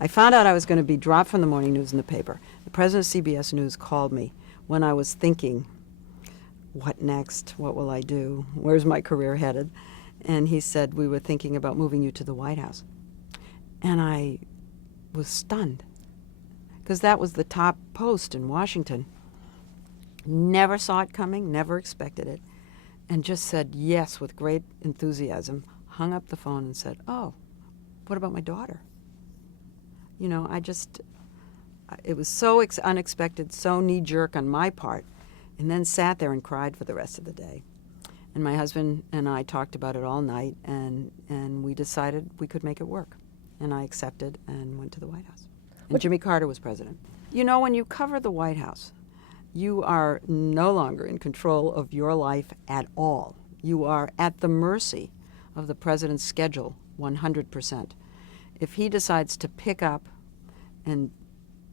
I found out I was going to be dropped from the morning news in the paper. The president of CBS News called me when I was thinking, what next? What will I do? Where's my career headed? And he said, we were thinking about moving you to the White House. And I was stunned, because that was the top post in Washington. Never saw it coming, never expected it, and just said yes with great enthusiasm, hung up the phone and said, oh, what about my daughter? You know, it was so unexpected, so knee-jerk on my part, and then sat there and cried for the rest of the day. And my husband and I talked about it all night, and we decided we could make it work. And I accepted and went to the White House. And Jimmy Carter was president. You know, when you cover the White House, you are no longer in control of your life at all. You are at the mercy of the president's schedule 100%. If he decides to pick up and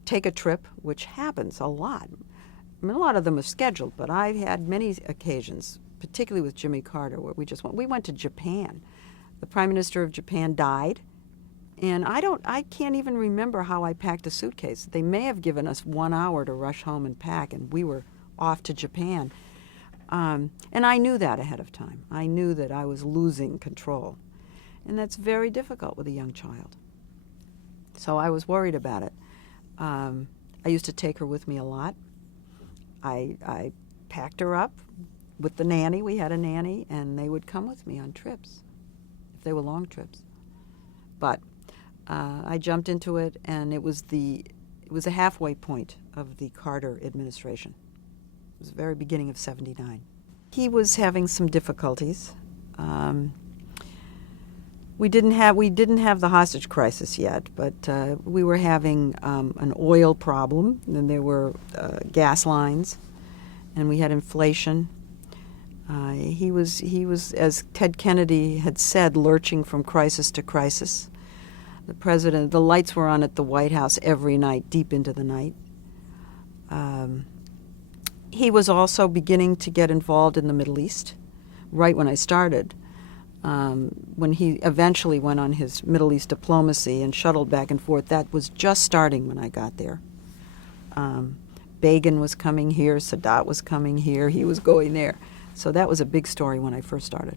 take a trip, which happens a lot, I mean, a lot of them are scheduled, but I've had many occasions, particularly with Jimmy Carter, where we went to Japan. The Prime Minister of Japan died, and I can't even remember how I packed a suitcase. They may have given us 1 hour to rush home and pack, and we were off to Japan. And I knew that ahead of time. I knew that I was losing control. And that's very difficult with a young child. So I was worried about it. I used to take her with me a lot. I packed her up with the nanny. We had a nanny, and they would come with me on trips, if they were long trips. But I jumped into it, and it was a halfway point of the Carter administration. It was the very beginning of '79. He was having some difficulties. We didn't have the hostage crisis yet, but we were having an oil problem, and there were gas lines, and we had inflation. He was, as Ted Kennedy had said, lurching from crisis to crisis. The lights were on at the White House every night, deep into the night. He was also beginning to get involved in the Middle East, right when I started. When he eventually went on his Middle East diplomacy and shuttled back and forth, that was just starting when I got there. Begin was coming here, Sadat was coming here, he was going there. So that was a big story when I first started.